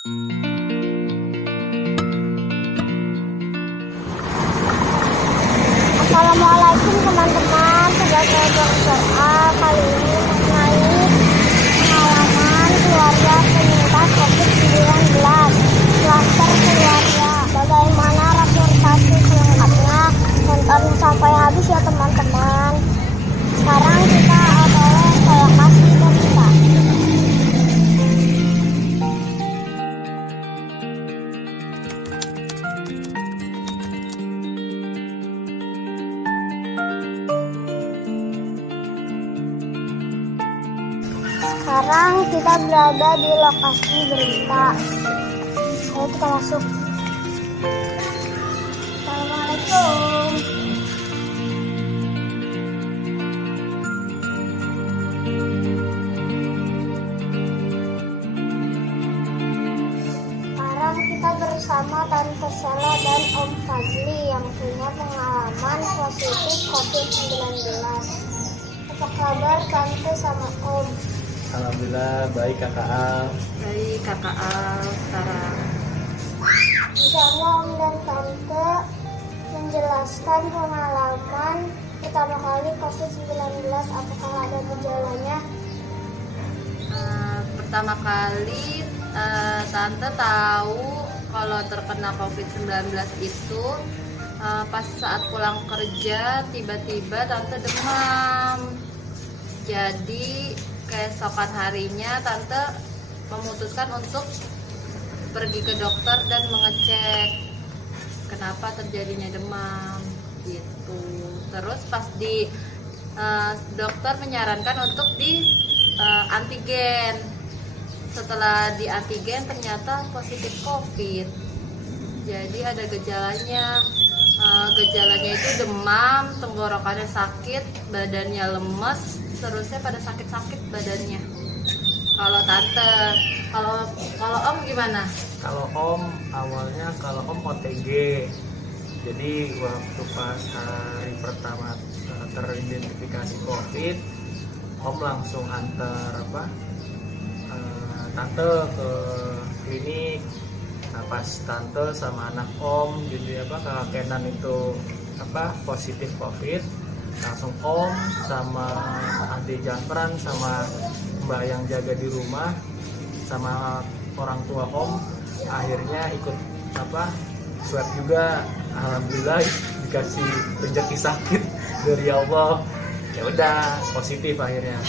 Assalamualaikum teman-teman, sebagai Dokter A kali ini mengenai pengalaman keluarga penyintas COVID-19 klaster keluarga. Bagaimana reportasi selengkapnya? Tonton sampai habis ya teman-teman. Sekarang kita boleh saya kasih berita. Sekarang kita berada di lokasi berita. Ayo kita masuk. Assalamualaikum. Sekarang kita bersama Tante Sela dan Om Fadli yang punya pengalaman positif COVID-19. Apa kabar Tante sama Om? Alhamdulillah baik Kakak Al. Baik Kakak Al sekarang. Bisa Om dan Tante menjelaskan pengalaman pertama kali COVID-19, apakah ada gejalanya? Pertama kali Tante tahu kalau terkena COVID-19 itu pas saat pulang kerja tiba-tiba Tante demam. Jadi keesokan harinya Tante memutuskan untuk pergi ke dokter dan mengecek kenapa terjadinya demam gitu. Terus pas di dokter menyarankan untuk di antigen. Setelah di antigen ternyata positif COVID. Jadi ada gejalanya. Gejalanya itu demam, tenggorokannya sakit, badannya lemes, terusnya pada sakit-sakit badannya. Kalau Tante, kalau Om gimana? Kalau Om awalnya Om OTG. Jadi waktu pas hari pertama teridentifikasi COVID, Om langsung antar Tante ke klinik. Nah, pas Tante sama anak Om jadi kakak Kenan itu positif COVID, langsung Om sama Ade Jafran sama Mbak yang jaga di rumah sama orang tua Om akhirnya ikut swab juga. Alhamdulillah dikasih rezeki sakit dari Allah, ya udah positif akhirnya.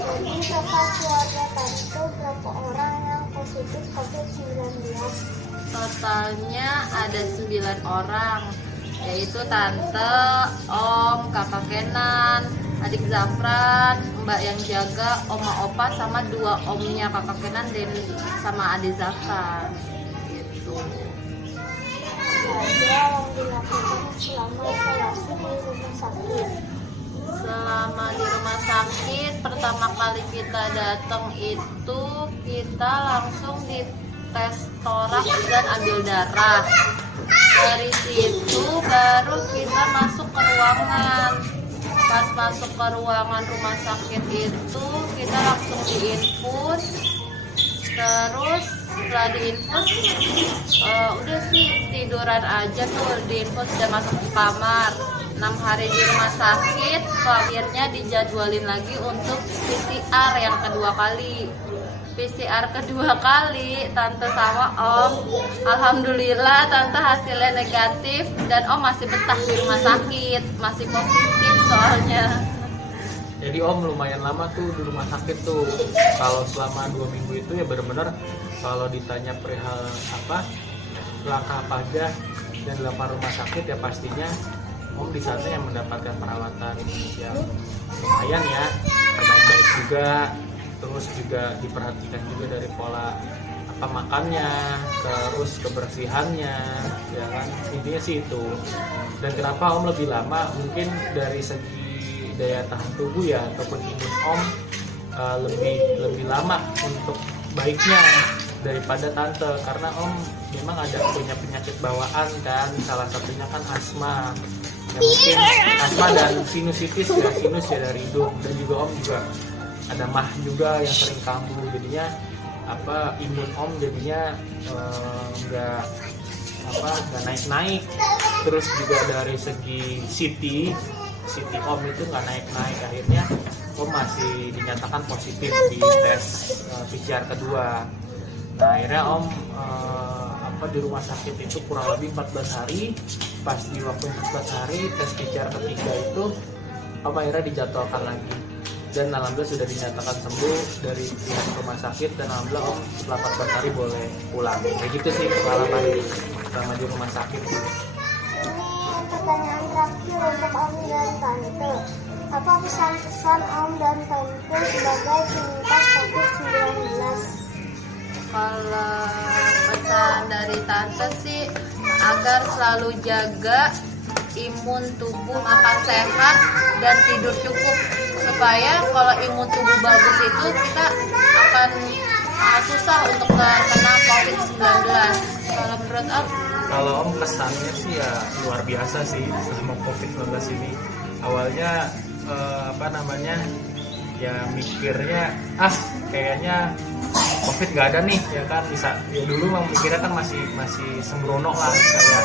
Jadi total keluarga Tante berapa orang yang positif COVID-19? Totalnya ada 9 orang, yaitu Tante, Om, Kakak Kenan, adik Zafran, Mbak yang jaga, Oma Opa, sama 2 omnya Kakak Kenan dan sama adik Zafran gitu. Ada yang dilakukan selama isolasi di rumah sakit. Selama di rumah sakit pertama kali kita datang itu kita langsung dites toraks dan ambil darah. Dari situ baru kita masuk ke ruangan. Pas masuk ke ruangan rumah sakit itu kita langsung diinfus. Terus setelah diinfus udah sih tiduran aja tuh, diinfus udah masuk ke kamar. 6 hari di rumah sakit, akhirnya dijadwalin lagi untuk PCR yang kedua kali. PCR kedua kali Tante sama Om, alhamdulillah Tante hasilnya negatif dan Om masih betah di rumah sakit, masih positif soalnya. Jadi Om lumayan lama tuh di rumah sakit tuh. Kalau selama 2 minggu itu ya benar-benar kalau ditanya perihal langkah apa aja dan dilakukan rumah sakit ya pastinya Om di sana yang mendapatkan perawatan yang lumayan ya, baik-baik juga. Terus juga diperhatikan juga dari pola makannya, terus kebersihannya, ya kan, intinya sih itu. Dan kenapa Om lebih lama? Mungkin dari segi daya tahan tubuh ya, ataupun imun Om lebih lama untuk baiknya daripada Tante, karena Om memang ada punya penyakit bawaan kan, salah satunya kan asma. Ya, mungkin asma dan sinusitis ya, sinus ya dari hidung, dan juga Om juga ada mah juga yang sering kambuh, jadinya imun Om jadinya nggak naik-naik. Terus juga dari segi CT Om itu nggak naik-naik. Akhirnya Om masih dinyatakan positif di tes PCR kedua. Nah akhirnya Om di rumah sakit itu kurang lebih 14 hari. Pas di waktu 14 hari tes PCR ketiga itu Om akhirnya dijadwalkan lagi, dan alhamdulillah sudah dinyatakan sembuh dari pihak rumah sakit, dan alhamdulillah Om setelah 14 hari boleh pulang. Kayak gitu sih pengalaman selama di rumah sakit. Ini pertanyaan terakhir untuk Om dan Tante. Apa pesan-pesan Om dan Tante sebagai penyintas COVID-19? Kalau pesan dari Tante sih agar selalu jaga imun tubuh, makan sehat, dan tidur cukup, supaya kalau imun tubuh bagus itu kita akan susah untuk kena COVID-19. Kalau menurut Om? Kalau Om kesannya sih ya luar biasa sih selama COVID-19 ini. Awalnya ya mikirnya kayaknya COVID nggak ada nih ya kan, bisa ya dulu mikirnya kan masih sembrono lah, kayak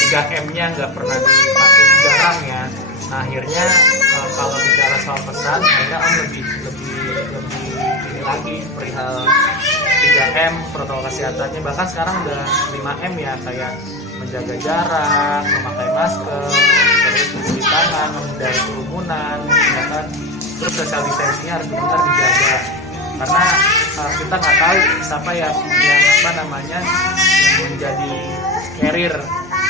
3M-nya nggak pernah dipakai, jarang ya. Nah akhirnya kalau bicara soal pesan, akhirnya Om lebih ini lagi perihal 3M, protokol kesehatannya. Bahkan sekarang udah 5M ya, kayak menjaga jarak, memakai masker, terus mencuci tangan, menghindari kerumunan, ya kan. Terus social distancing-nya harus benar-benar dijaga, karena kita nggak tahu siapa yang menjadi carrier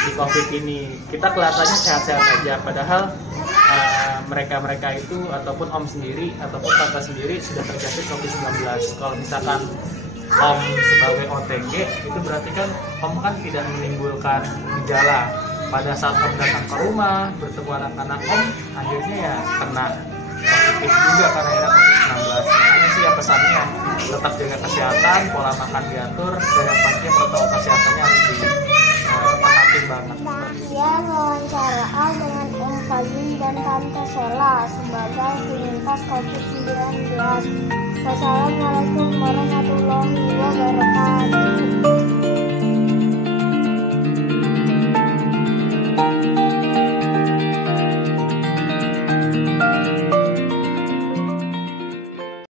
di COVID ini. Kita kelihatannya sehat-sehat aja, padahal mereka itu ataupun Om sendiri ataupun Tante sendiri sudah terjangkit COVID-19. Kalau misalkan Om sebagai OTG, itu berarti kan Om kan tidak menimbulkan gejala. Pada saat Om datang ke rumah bertemu anak-anak Om, akhirnya ya kena positif juga karena era COVID-19. Ini sih ya pesannya, tetap jaga kesehatan, pola makan diatur, dan yang pastinya protokol kesehatannya harus ditaati banget. Sekian wawancara Al dengan Om Fadli dan Tante Sela sebagai penyintas COVID-19. Wassalamualaikum warahmatullahi wabarakatuh.